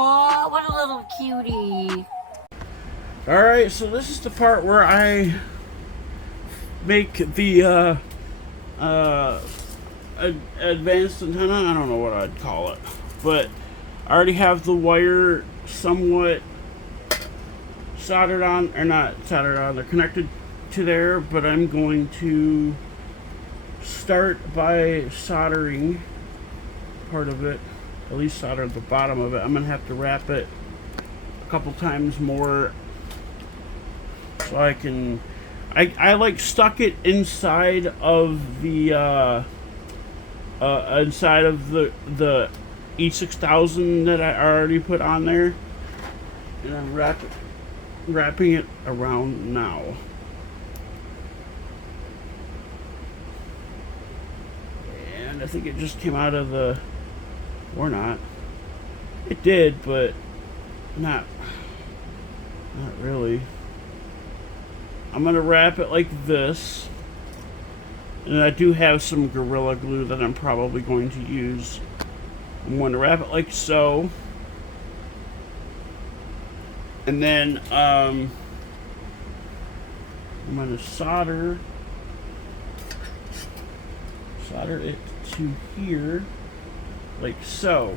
Oh, what a little cutie. Alright, so this is the part where I make the advanced antenna. I don't know what I'd call it, but I already have the wire somewhat soldered on, or not soldered on, they're connected to there, but I'm going to start by soldering part of it, at least solder the bottom of it. I'm gonna have to wrap it a couple times more so I can I like stuck it inside of the inside of the E6000 that I already put on there, and I'm wrapping it around now. And I think it just came out of the, or not. It did, but not really. I'm gonna wrap it like this, and I do have some Gorilla Glue that I'm probably going to use. I'm going to wrap it like so, and then I'm going to solder it to here, like so.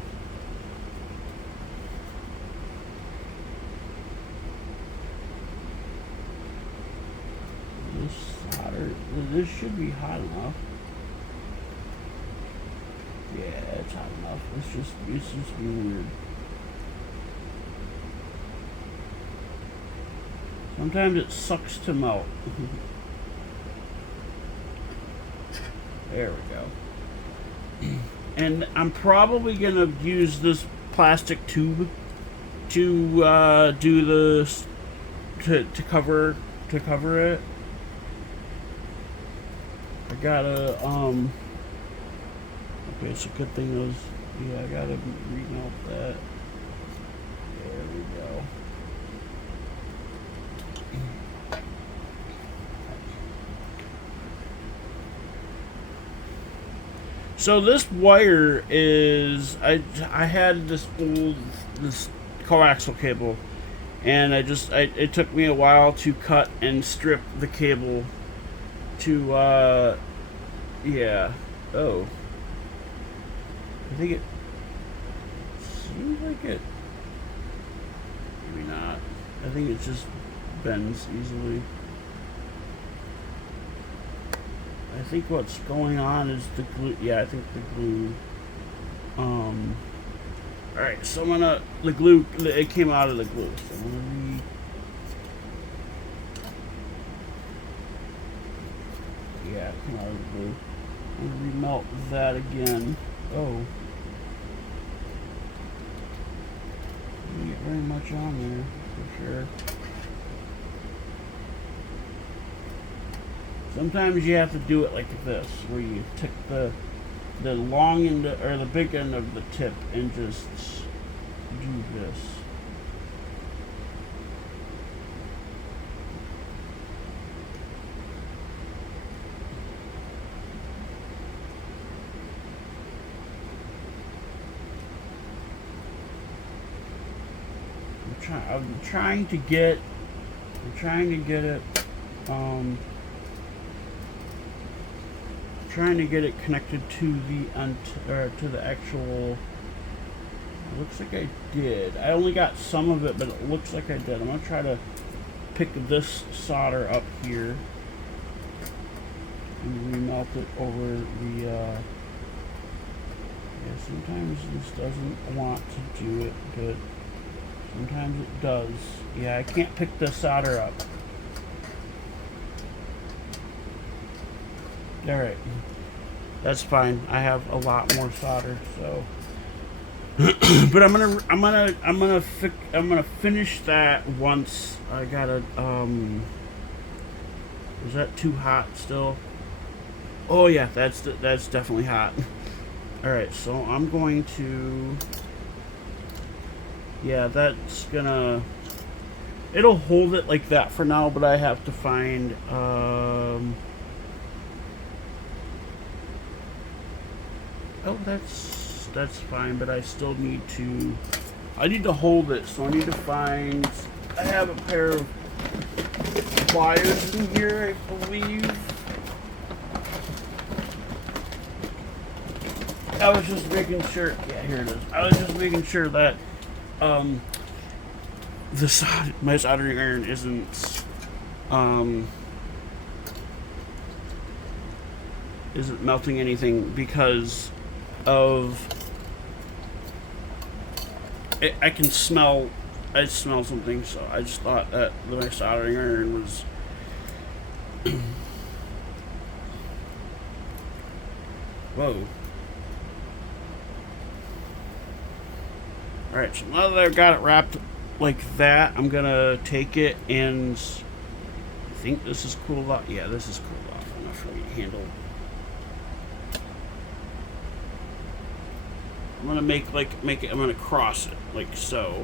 This should be hot enough. Yeah, it's hot enough. It's just weird. Sometimes it sucks to melt. There we go. And I'm probably gonna use this plastic tube to do this to cover it. I gotta okay, it's a good thing those, yeah, I gotta remelt that. There we go. So this wire is, I had this coaxial cable, and it took me a while to cut and strip the cable to yeah. Oh, I think it seems like it, maybe not. I think it just bends easily. I think what's going on is the glue. Yeah, I think the glue. Alright, so the glue, it came out of the glue. So I'm gonna yeah, it came out of the glue. I'm gonna remelt that again. Oh. Didn't get very much on there, for sure. Sometimes you have to do it like this, where you take the long end, or the big end of the tip, and just do this. I'm trying to get it trying to get it connected to the actual. It looks like I did. I only got some of it, but it looks like I did. I'm gonna try to pick this solder up here and remelt it over the. Yeah, sometimes this doesn't want to do it, but sometimes it does. Yeah, I can't pick the solder up. Alright. That's fine. I have a lot more solder, so but I'm gonna finish that once I gotta is that too hot still? Oh yeah, that's definitely hot. Alright, so I'm going to, yeah, that's gonna, it'll hold it like that for now, but I have to find oh, that's fine, but I still need to I need to hold it, so I need to find. I have a pair of pliers in here, I believe. I was just making sure. Yeah, here it is. I was just making sure that my soldering iron isn't melting anything because of it. I smell something, so I just thought that my soldering iron was whoa. Alright, so now that I've got it wrapped like that, I'm gonna take it and I think this is cooled off. Yeah, this is cooled off enough for me to handle. I'm gonna make it, I'm gonna cross it like so.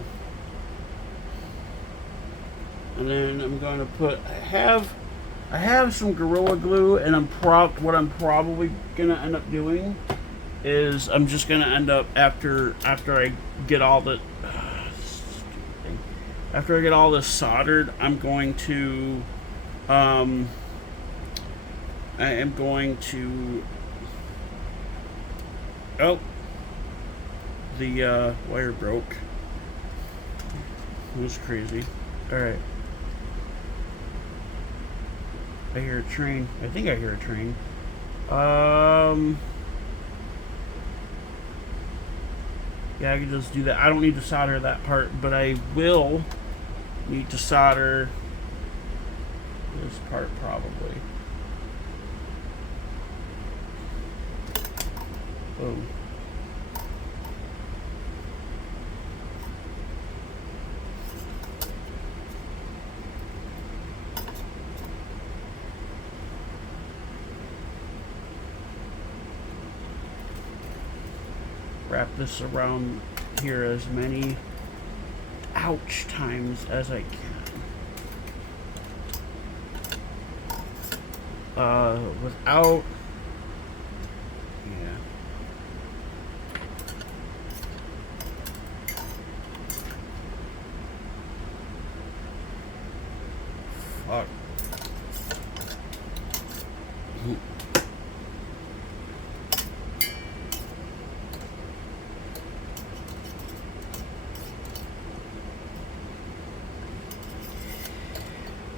And then I'm gonna put, I have some Gorilla Glue, and what I'm probably gonna end up doing is I'm just gonna end up after I get all the after I get all this soldered, I'm going to I am going to oh, the wire broke. It was crazy. All right. I hear a train. I think I hear a train. Yeah, I can just do that. I don't need to solder that part, but I will need to solder this part probably. Boom. Wrap this around here as many ouch times as I can. Without, yeah. Fuck.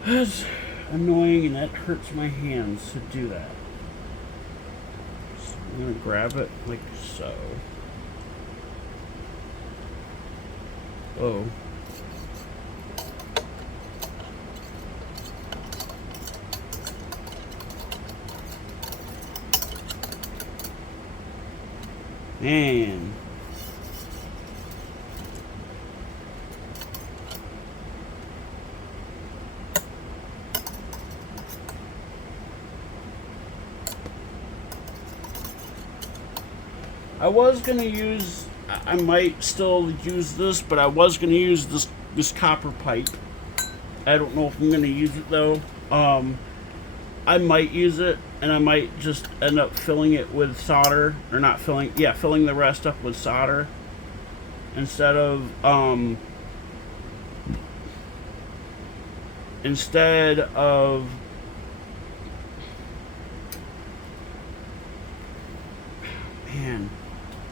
That's annoying, and that hurts my hands to do that. So I'm gonna grab it like so. Oh. Man. I was gonna use, I might still use this, but I was gonna use this copper pipe. I don't know if I'm gonna use it though. I might use it, and I might just end up filling it with solder, or not filling, yeah, filling the rest up with solder instead of man.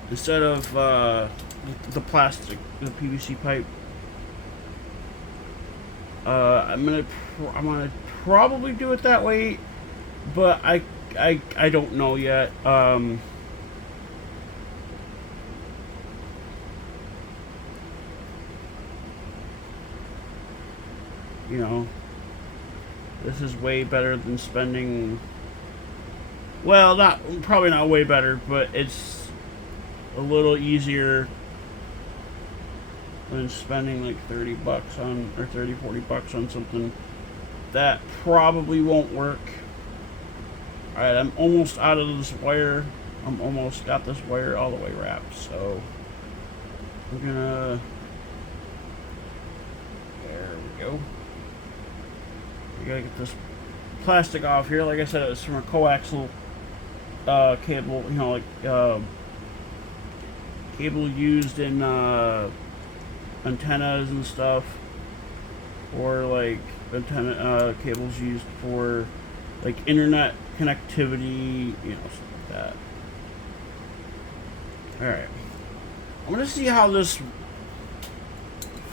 Instead of the plastic, the PVC pipe, I'm gonna probably do it that way, but I don't know yet. You know, this is way better than spending. Well, probably not way better, but it's a little easier than spending like 30 bucks on, or 30, 40 bucks on something that probably won't work. Alright, I'm almost out of this wire. I'm almost got this wire all the way wrapped, so I'm gonna, there we go. We gotta get this plastic off here. Like I said, it's from a coaxial cable, you know, like cable used in antennas and stuff, or like antenna cables used for like internet connectivity, you know, stuff like that. All right, I'm gonna see how this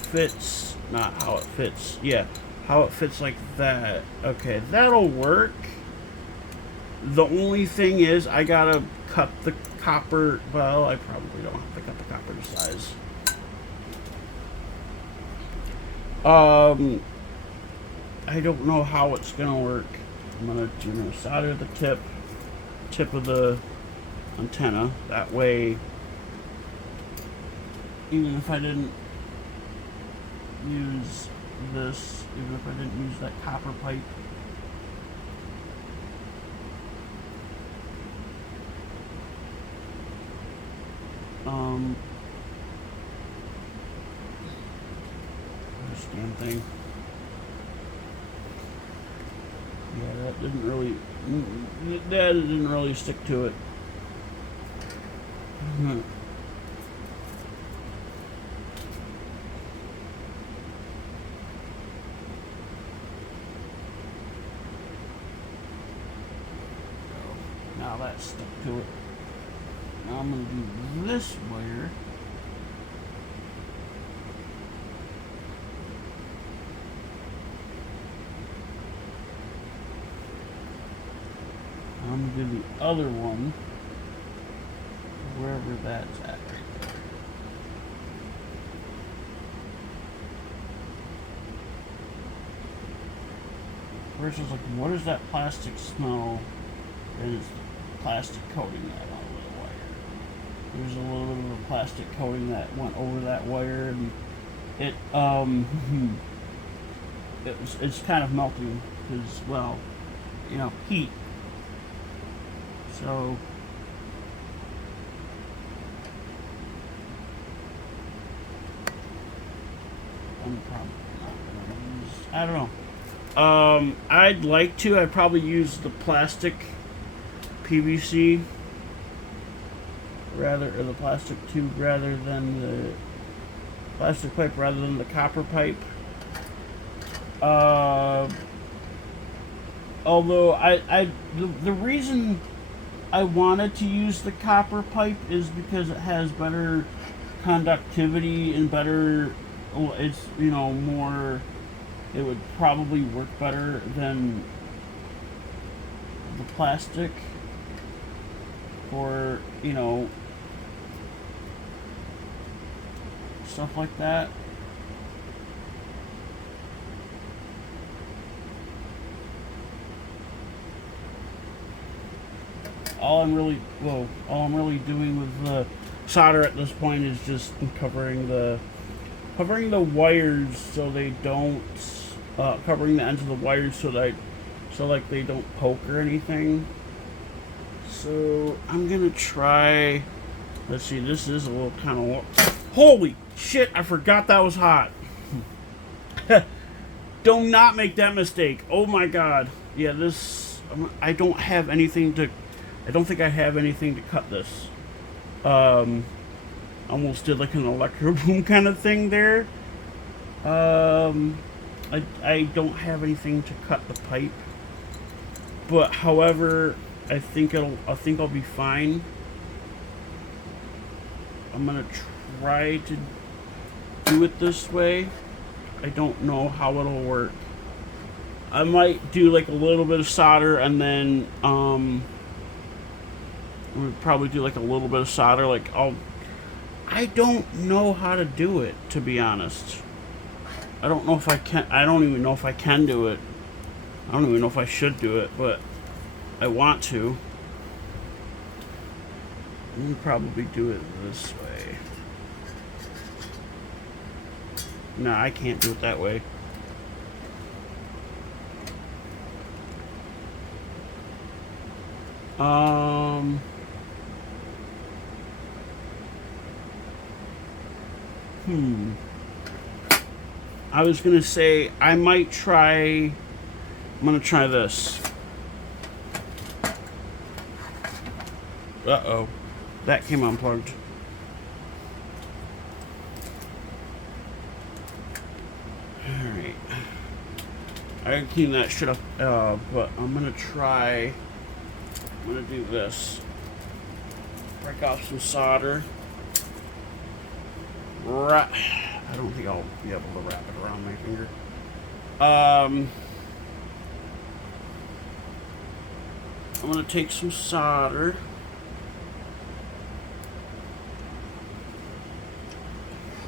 fits. Not how it fits. Yeah, how it fits like that. Okay, that'll work. The only thing is I gotta cut the copper. Well, I probably don't have to cut the copper to size. I don't know how it's gonna work. I'm gonna solder the tip of the antenna. That way, even if I didn't use this, even if I didn't use that copper pipe, this damn thing. Yeah, that didn't really stick to it. Now that's stuck to it. Now I'm going to do this wire. I'm going to do the other one wherever that's at right there. First, I was like, what does that plastic smell? And it's plastic coating that on the wire. There's a little bit of a plastic coating that went over that wire, and it's kind of melting because, well, you know, heat. So I'm probably not gonna use, I don't know. I'd like to. I'd probably use the plastic PVC or the plastic tube rather than the plastic pipe rather than the copper pipe. Although the reason I wanted to use the copper pipe is because it has better conductivity and better, it's, you know, more, it would probably work better than the plastic for, you know, stuff like that. All I'm really doing with the solder at this point is just covering the wires so they don't covering the ends of the wires so like they don't poke or anything. So I'm gonna try. Let's see. This is a little kind of. Holy shit! I forgot that was hot. Do not make that mistake. Oh my god. Yeah, this. I don't have anything to. I don't think I have anything to cut this. Almost did like an electro boom kind of thing there. I don't have anything to cut the pipe. But however, I think I'll be fine. I'm gonna try to do it this way. I don't know how it'll work. I might do like a little bit of solder and then we'll probably do like a little bit of solder. Like I don't know how to do it, to be honest. I don't know if I can. I don't even know if I can do it. I don't even know if I should do it, but I want to. I'll probably do it this way. No, I can't do it that way. I was gonna say I might try. I'm gonna try this. Uh-oh. That came unplugged. I can clean that shit up, but I'm gonna do this. Break off some solder. I don't think I'll be able to wrap it around my finger. I'm gonna take some solder.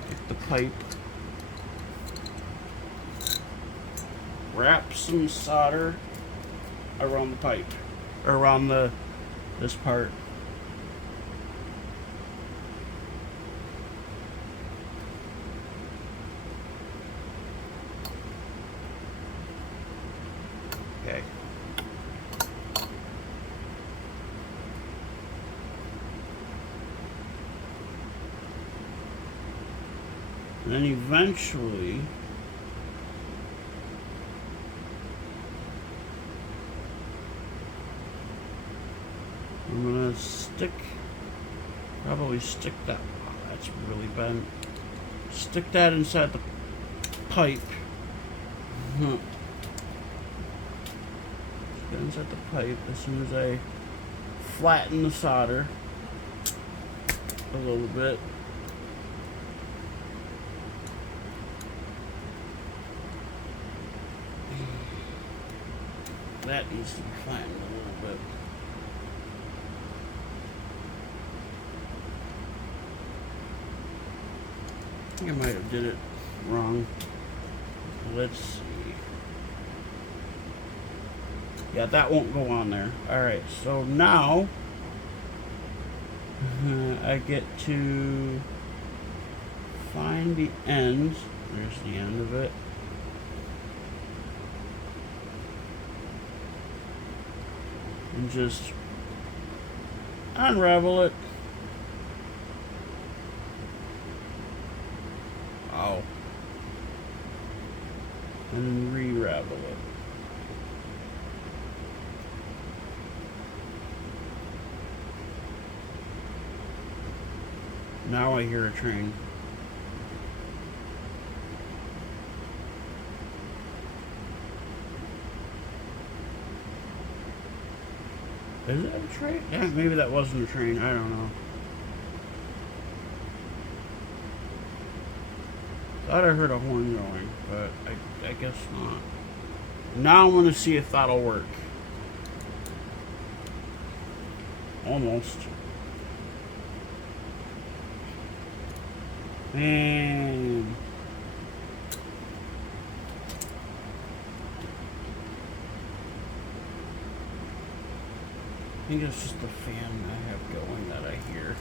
Take the pipe. Wrap some solder around the pipe, or around this part. Okay. And then eventually I'm gonna probably stick that, oh, that's really bent. Stick that inside the pipe. Stick that inside the pipe as soon as I flatten the solder a little bit. That needs to be flattened a little bit. I think I might have did it wrong. Let's see. Yeah, that won't go on there. Alright, so now I get to find the end. There's the end of it. And just unravel it. Oh. And re-ravel it. Now I hear a train. Is that a train? Yeah, maybe that wasn't a train. I don't know. Thought I heard a horn going, but I guess not. Now I'm going to see if that'll work. Almost. Man. I think it's just the fan I have going that I hear.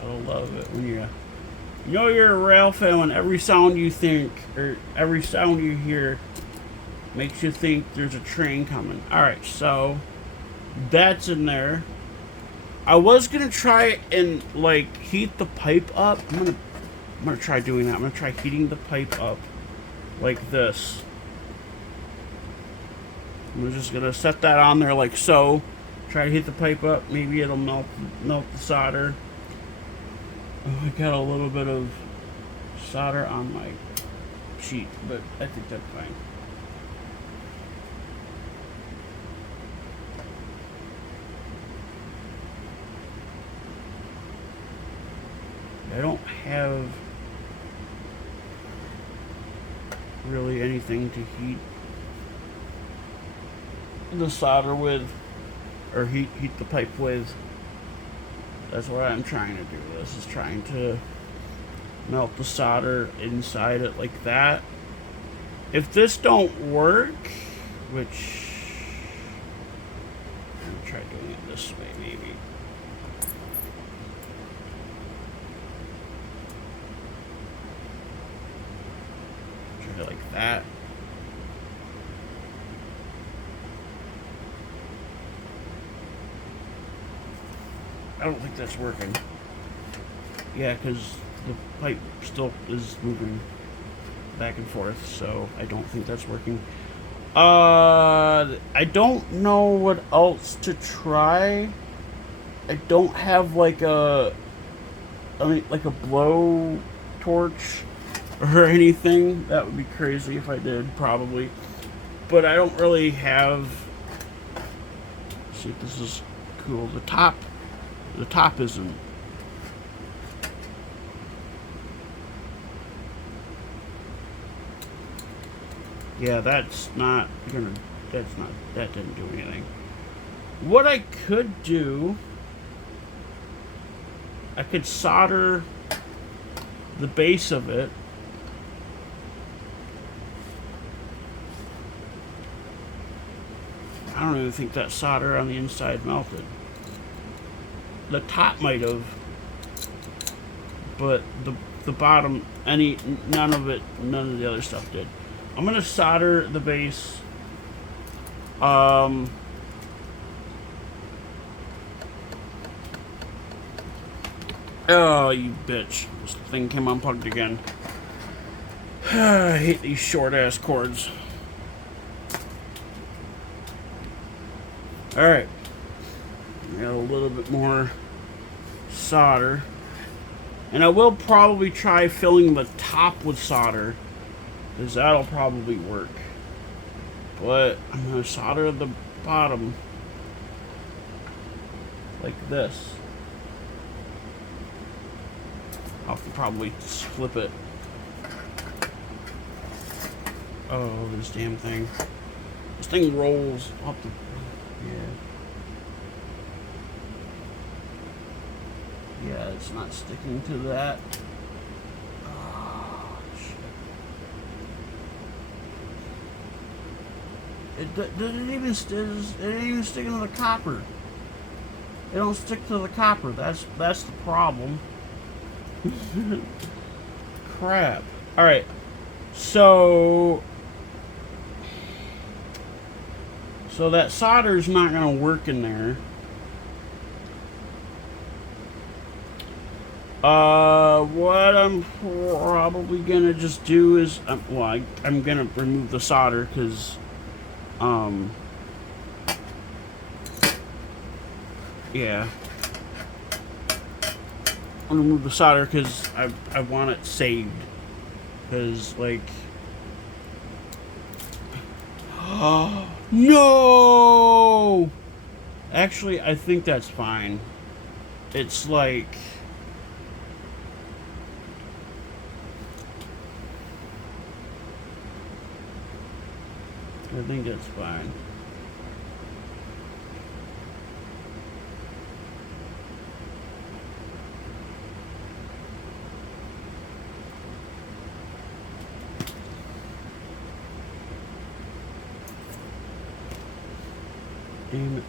I love it when you know you're a rail fan when every sound you think, or every sound you hear makes you think there's a train coming. Alright, so that's in there. I was gonna try and like heat the pipe up. I'm gonna try doing that. I'm gonna try heating the pipe up like this. I'm just gonna set that on there like so. Try to heat the pipe up. Maybe it'll melt the solder. Oh, I got a little bit of solder on my sheet, but I think that's fine. I don't have really anything to heat the solder with, or heat the pipe with. That's what I'm trying to do. This is trying to melt the solder inside it like that. If this don't work, which I'm gonna try doing it this way maybe. Try it like that. I don't think that's working. Yeah, because the pipe still is moving back and forth, so I don't think that's working. I don't know what else to try. I don't have like a blow torch or anything. That would be crazy if I did, probably. But I don't really have. See, this is cool. The top isn't. Yeah, that didn't do anything. What I could do, I could solder the base of it. I don't even think that solder on the inside melted. The top might have, but the bottom, none of the other stuff did. I'm gonna solder the base. Oh, you bitch. This thing came unplugged again. I hate these short ass cords. Alright. Got a little bit more solder. And I will probably try filling the top with solder, because that'll probably work. But I'm going to solder the bottom like this. I'll probably flip it. Oh, this damn thing. This thing rolls up the... Yeah, it's not sticking to that. Oh, shit. It doesn't even stick to the copper. It don't stick to the copper. That's the problem. Crap. All right. So that solder's not going to work in there. What I'm probably gonna just do is, I'm gonna remove the solder, because, yeah. I'm gonna remove the solder, because I want it saved. Because, like, no! Actually, I think that's fine. It's like... I think that's fine. Damn it.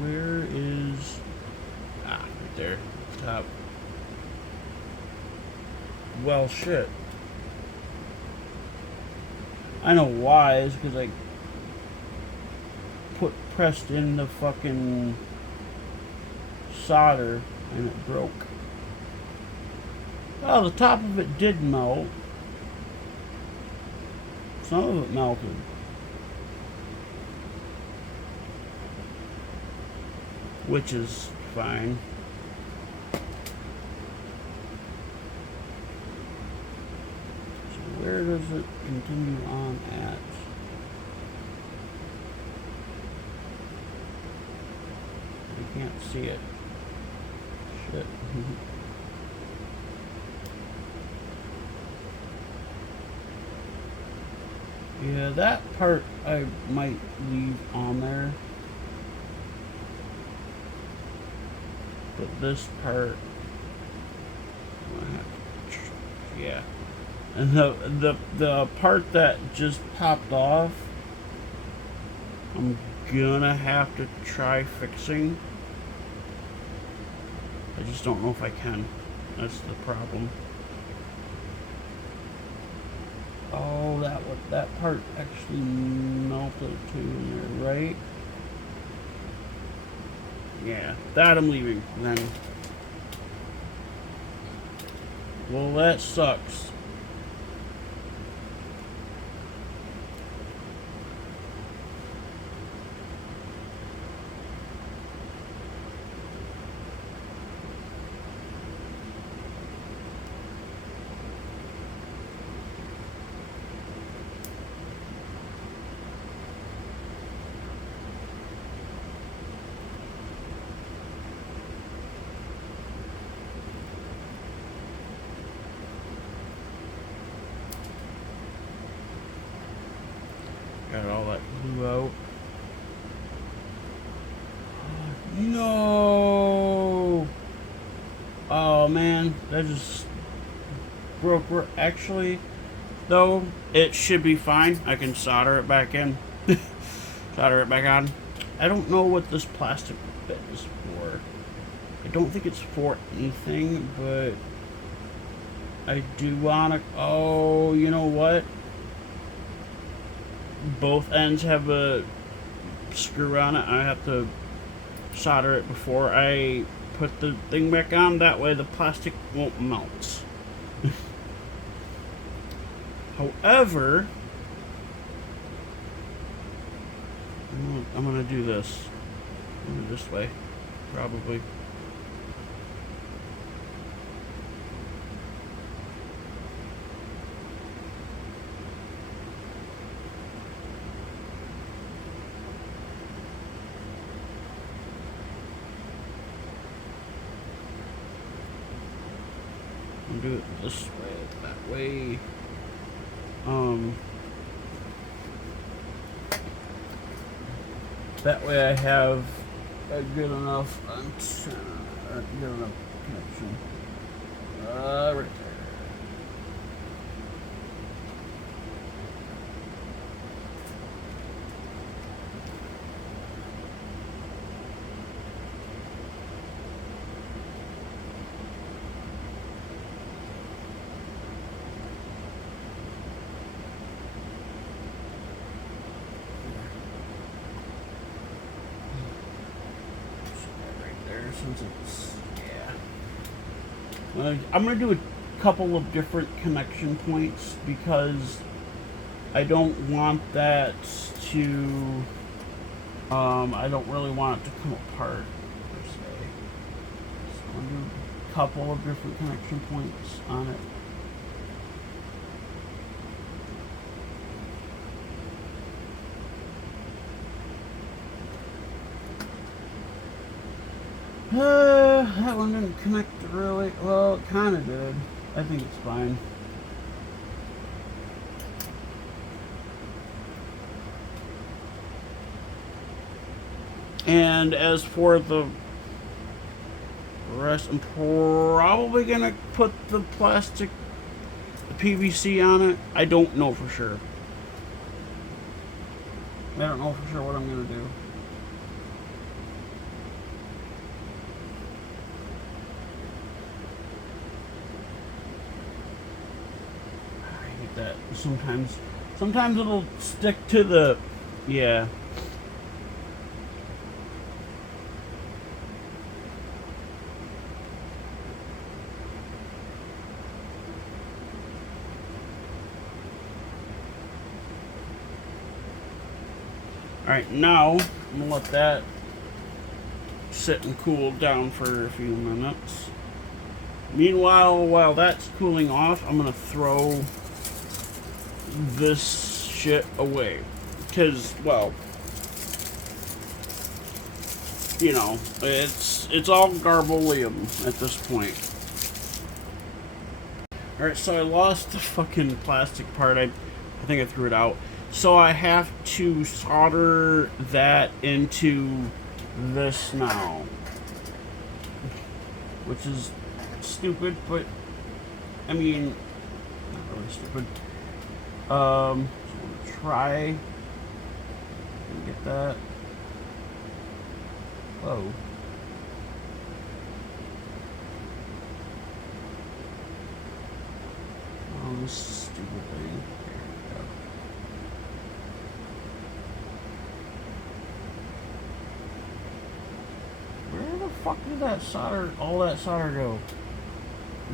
Where is... right there. Top. Well, shit. I know why. It's because I pressed in the fucking solder and it broke. Well, the top of it did melt. Some of it melted. Which is fine. Where does it continue on at? I can't see it. Shit. Yeah, that part I might leave on there. But this part, yeah. And the part that just popped off, I'm gonna have to try fixing. I just don't know if I can. That's the problem. Oh, that part actually melted too in there, right? Yeah, that I'm leaving then. Well, that sucks. blew out. No! Oh man, that just broke. Actually, though, it should be fine. I can solder it back in. Solder it back on. I don't know what this plastic bit is for. I don't think it's for anything, but I do want to... Oh, you know what? Both ends have a screw on it. I have to solder it before I put the thing back on. That way the plastic won't melt. However, I'm gonna do this. This way, probably. I'll do it this way, that way. That way I have a good enough antenna, or good enough connection. Right there. Since it's, yeah. I'm going to do a couple of different connection points because I don't want that to, I don't really want it to come apart, per se. So I'm going to do a couple of different connection points on it. That one didn't connect really. Well, it kind of did. I think it's fine. And as for the rest, I'm probably going to put the plastic, the PVC on it. I don't know for sure. I don't know for sure what I'm going to do. That sometimes it'll stick to the, yeah. Alright, now I'm gonna let that sit and cool down for a few minutes. Meanwhile, while that's cooling off, I'm gonna throw this shit away, because, well, you know, it's all garbolium at this point. Alright, so I lost the fucking plastic part. I think I threw it out. So I have to solder that into this now, which is stupid, but I mean, not really stupid. So I'm gonna try and get that. Whoa. Oh, this stupid thing. There we go. Where the fuck did that solder, all that solder go?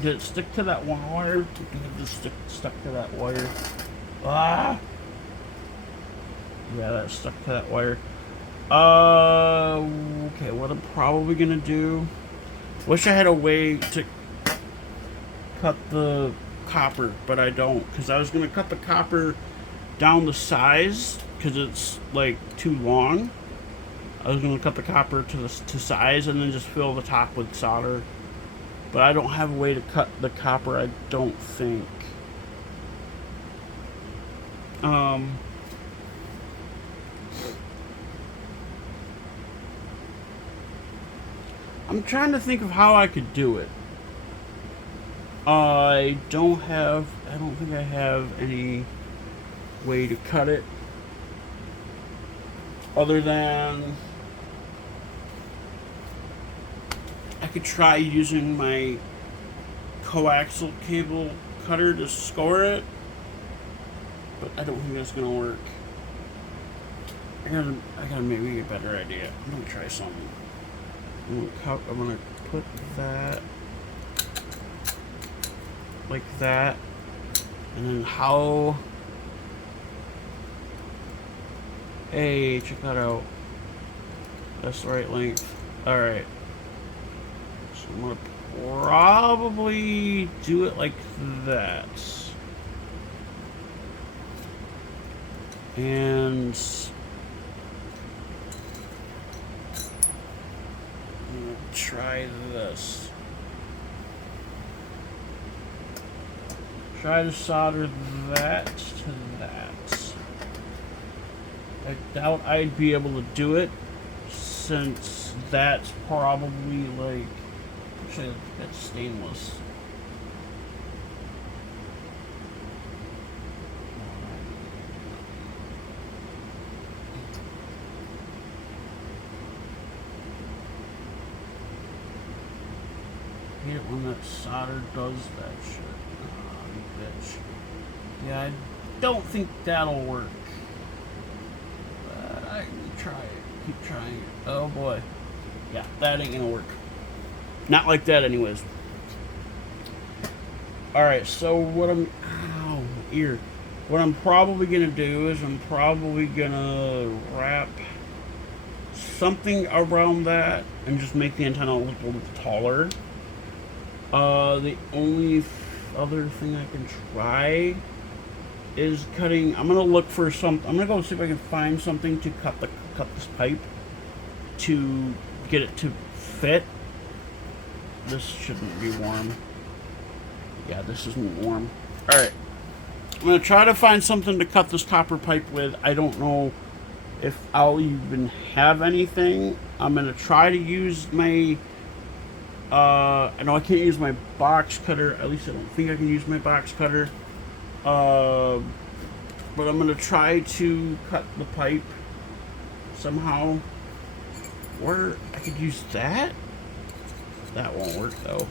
Did it stick to that one wire? Did it just stuck to that wire? Ah! Yeah, that stuck to that wire. Okay, what I'm probably gonna do... Wish I had a way to cut the copper, but I don't. Because I was gonna cut the copper down the size, because it's, like, too long. I was gonna cut the copper to size and then just fill the top with solder. But I don't have a way to cut the copper, I don't think. I'm trying to think of how I could do it. I don't think I have any way to cut it other than I could try using my coaxial cable cutter to score it, but I don't think that's gonna work. I gotta maybe get a better idea. I'm gonna try something. I'm gonna put that like that, and then how? Hey, check that out. That's the right length. All right. So I'm gonna probably do it like that, and I'm gonna try this. Try to solder that to that. I doubt I'd be able to do it since that's probably like, actually that's stainless. I hate it when that solder does that shit. Bitch. Yeah, I don't think that'll work. But I can try it. Keep trying it. Oh boy. Yeah, that ain't gonna work. Not like that anyways. Alright, so what I'm... Ow, ear. What I'm probably gonna do is I'm probably gonna wrap something around that and just make the antenna look a little bit taller. The only other thing I can try is cutting. I'm gonna look for some. I'm gonna go see if I can find something to cut this pipe to get it to fit. This shouldn't be warm. Yeah, this isn't warm. All right, I'm gonna try to find something to cut this copper pipe with. I don't know if I'll even have anything. I'm gonna try to use my. I know I can't use my box cutter. At least I don't think I can use my box cutter. But I'm gonna try to cut the pipe somehow. Or I could use that. That won't work though.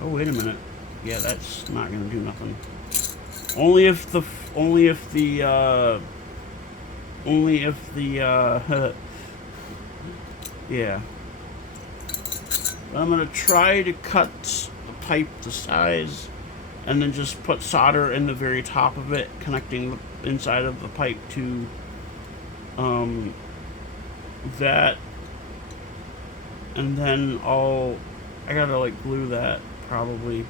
Oh wait a minute. Yeah, that's not gonna do nothing. Only if the yeah. I'm going to try to cut the pipe to size and then just put solder in the very top of it, connecting the inside of the pipe to that. And then I gotta like glue that probably.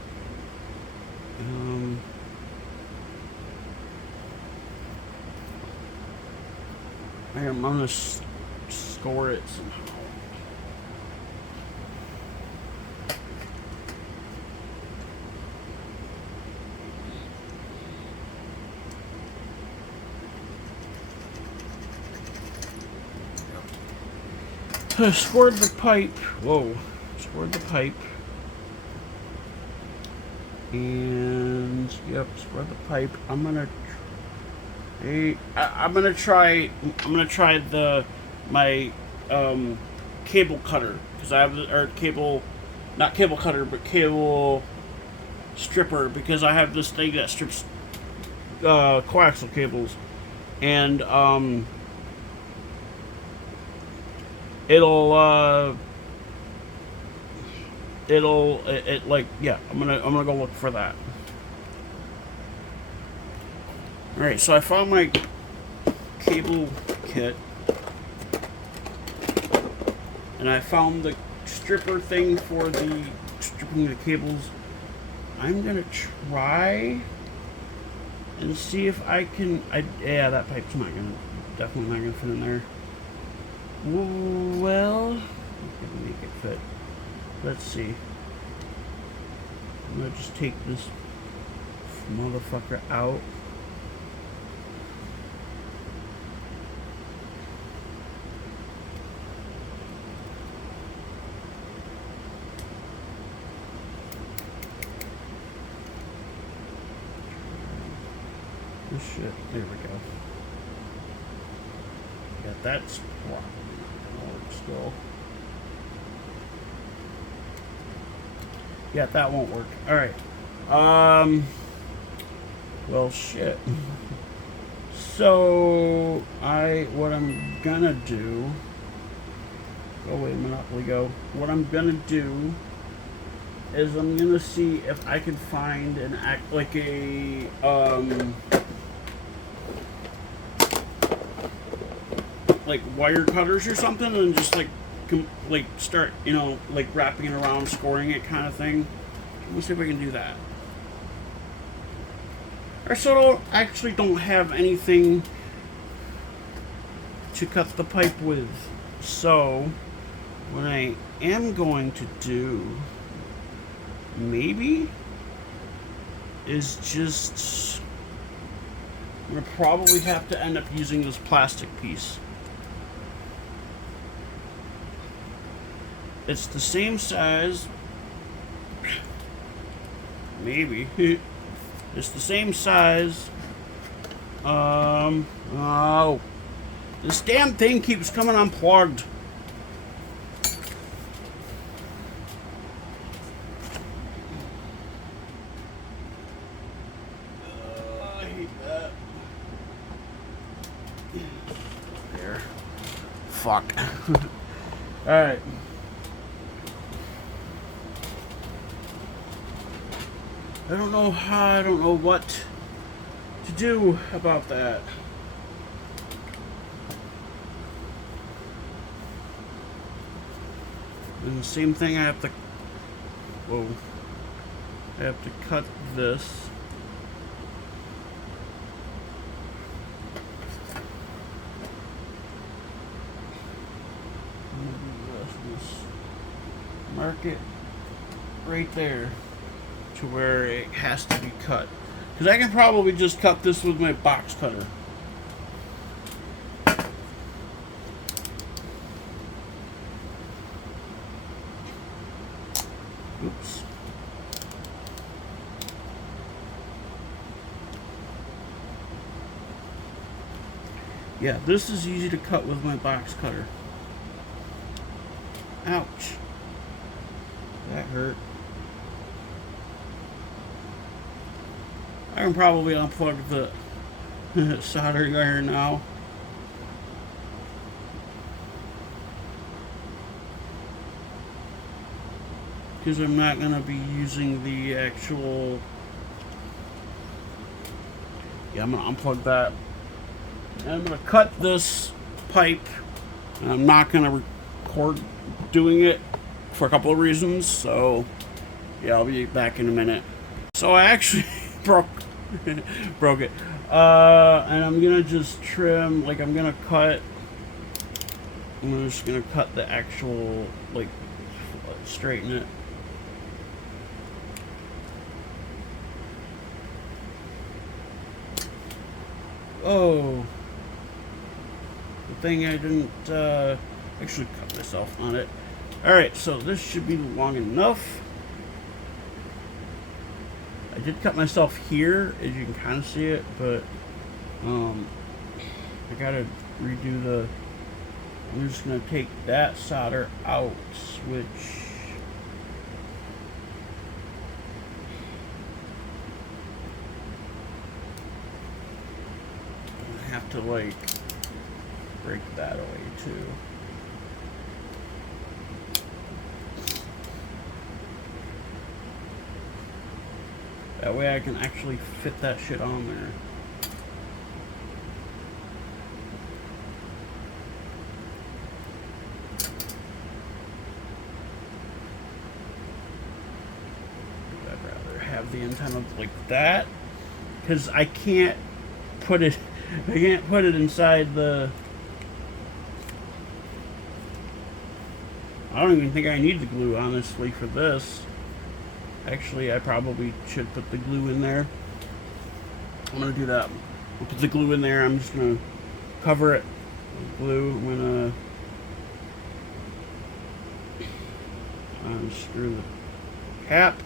I'm gonna score it somehow. Scored the pipe. Whoa. Scored the pipe. And yep, scored the pipe. I'm gonna try my cable cutter, because I have not cable cutter, but cable stripper, because I have this thing that strips coaxial cables, and it'll like, yeah, I'm gonna go look for that. All right, so I found my cable kit, and I found the stripper thing for the stripping the cables. I'm gonna try and see if I can. Yeah, that pipe's definitely not gonna fit in there. Well, I can make it fit. Let's see. I'm gonna just take this motherfucker out. this shit. There we go. Yeah, that's probably not gonna work still. Yeah, that won't work. Alright. Well, shit. So, what I'm gonna do... Go away, Monopoly, go. What I'm gonna do is I'm gonna see if I can find an act like a like wire cutters or something, and just like start, you know, like wrapping it around, scoring it kind of thing. Let me see if I can do that. I sort of actually don't have anything to cut the pipe with, so what I am going to do maybe is just, I'm gonna probably have to end up using this plastic piece. It's the same size, maybe. It's the same size. Oh, this damn thing keeps coming unplugged. I hate that. There. Fuck. Alright. I don't know what to do about that. And the same thing, I have to cut this. Mark it right there to where it has to be cut, because I can probably just cut this with my box cutter. Oops. Yeah, this is easy to cut with my box cutter. Ouch. That hurt. I can probably unplug the soldering iron now. Because I'm not going to be using the actual... Yeah, I'm going to unplug that. And I'm going to cut this pipe. And I'm not going to record doing it for a couple of reasons. So, yeah, I'll be back in a minute. So I actually broke it. And I'm going to just trim, like I'm going to cut... I'm just going to cut the actual, like, straighten it. Oh, the thing I didn't actually cut myself on it. Alright, so this should be long enough. I did cut myself here, as you can kind of see it, but I gotta redo the... I'm just gonna take that solder out, which... have to like break that away too. That way I can actually fit that shit on there. I'd rather have the antenna like that, because I can't put it inside the... I don't even think I need the glue, honestly, for this. Actually, I probably should put the glue in there. I'm going to do that. I'll put the glue in there. I'm just going to cover it with glue. I'm going to unscrew the cap.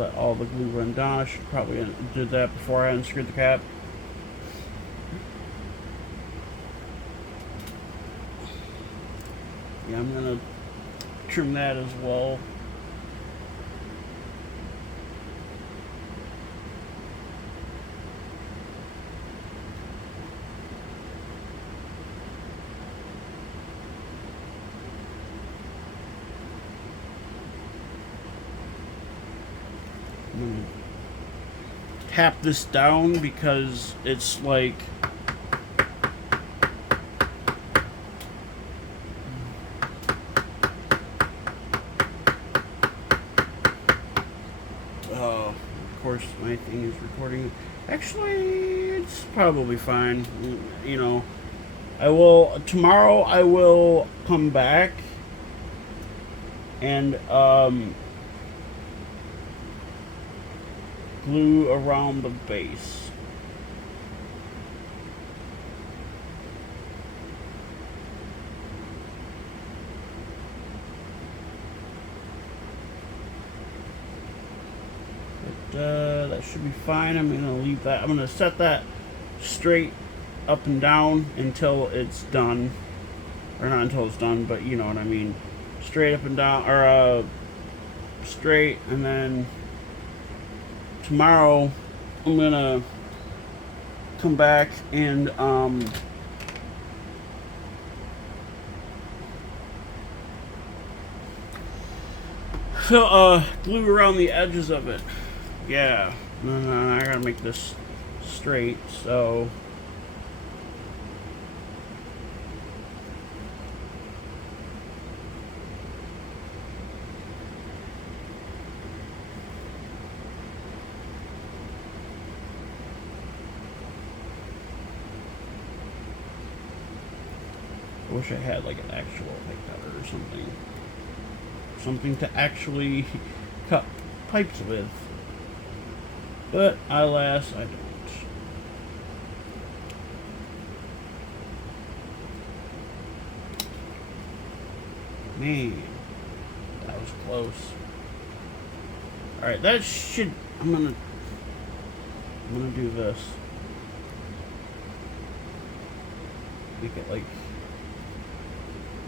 let all the glue run down. I should probably did that before I unscrewed the cap. Yeah, I'm gonna trim that as well. I'm gonna tap this down because it's like of course my thing is recording. Actually, it's probably fine. You know, tomorrow I will come back and glue around the base. That should be fine. I'm gonna leave that. I'm gonna set that straight up and down until it's done, or not until it's done, but you know what I mean. Straight up and down, or straight, and then tomorrow I'm gonna come back and glue around the edges of it. Yeah, no, I gotta make this straight, so I wish I had like an actual pipe cutter or something to actually cut pipes with. But alas, I don't. Man, that was close. Alright, that should... I'm gonna do this. Make it like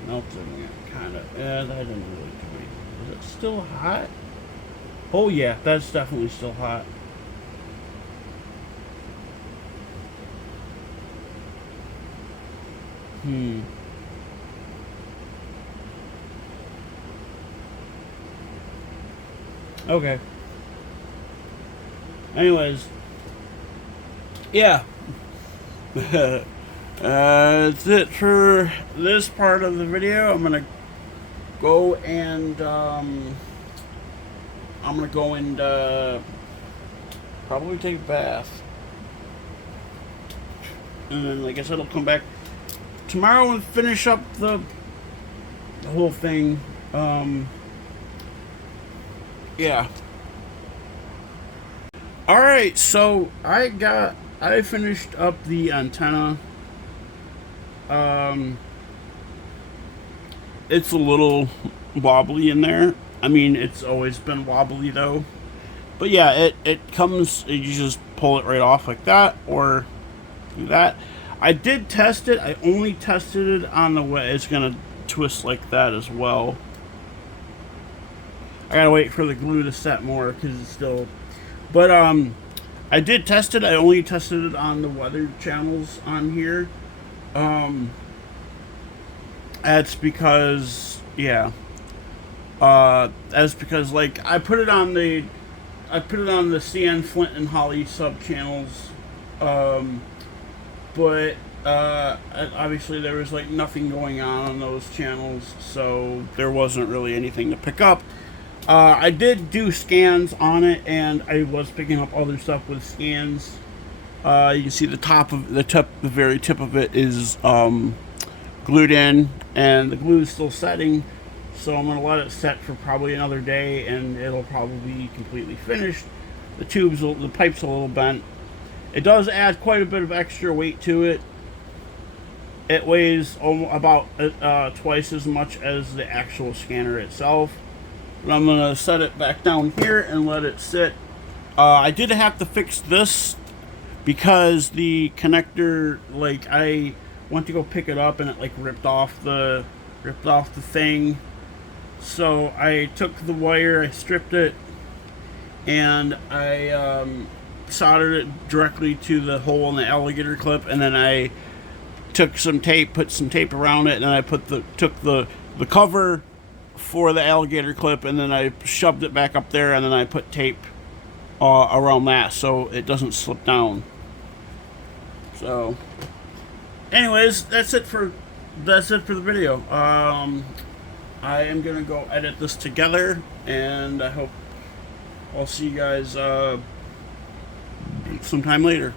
melting it, kind of. Yeah, that didn't really do anything. Is it still hot? Oh yeah, that's definitely still hot. Okay. Anyways. Yeah. That's it for this part of the video. I'm gonna go and probably take a bath. And then, like I said, I'll come back tomorrow and finish up the whole thing. Yeah. Alright, so I finished up the antenna. It's a little wobbly in there. I mean, it's always been wobbly though. But yeah, it comes, you just pull it right off like that, or do that. I did test it. I only tested it on the way. It's gonna twist like that as well. I gotta wait for the glue to set more because it's still. But I did test it. I only tested it on the weather channels on here. That's because, yeah. That's because, like, I put it on the CN Flint and Holly sub channels. But obviously there was like nothing going on those channels, so there wasn't really anything to pick up. I did do scans on it, and I was picking up other stuff with scans. You can see the very tip of it is glued in, and the glue is still setting. So I'm gonna let it set for probably another day, and it'll probably be completely finished. The pipe's a little bent. It does add quite a bit of extra weight to it. It weighs about twice as much as the actual scanner itself. But I'm gonna set it back down here and let it sit. I did have to fix this because the connector, like, I went to go pick it up and it like ripped off the thing. So I took the wire, I stripped it, and I soldered it directly to the hole in the alligator clip, and then I took some tape, put some tape around it, and then I took the cover for the alligator clip, and then I shoved it back up there, and then I put tape around that so it doesn't slip down. So, anyways, that's it for the video. I am gonna go edit this together, and I hope I'll see you guys sometime later.